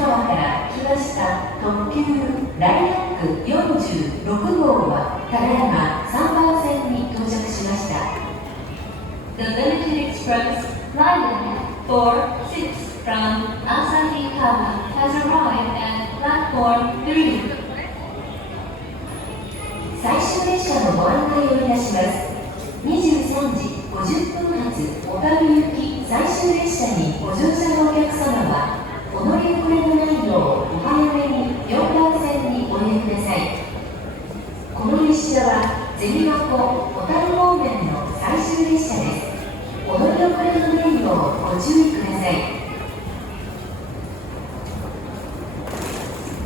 沢から来ました特急ライラック46号はただいま3番線に到着しました。The Limited Express Lilac 46 from Asahikawa has arrived at platform 3. 最終列車のご案内をいたします。23時50分発小樽行き最終列車にご乗車のお客様はお乗り遅れのないようお早めに4番線にお降りください。この列車は銭函小樽方面の最終列車です。お乗り遅れのないようご注意ください。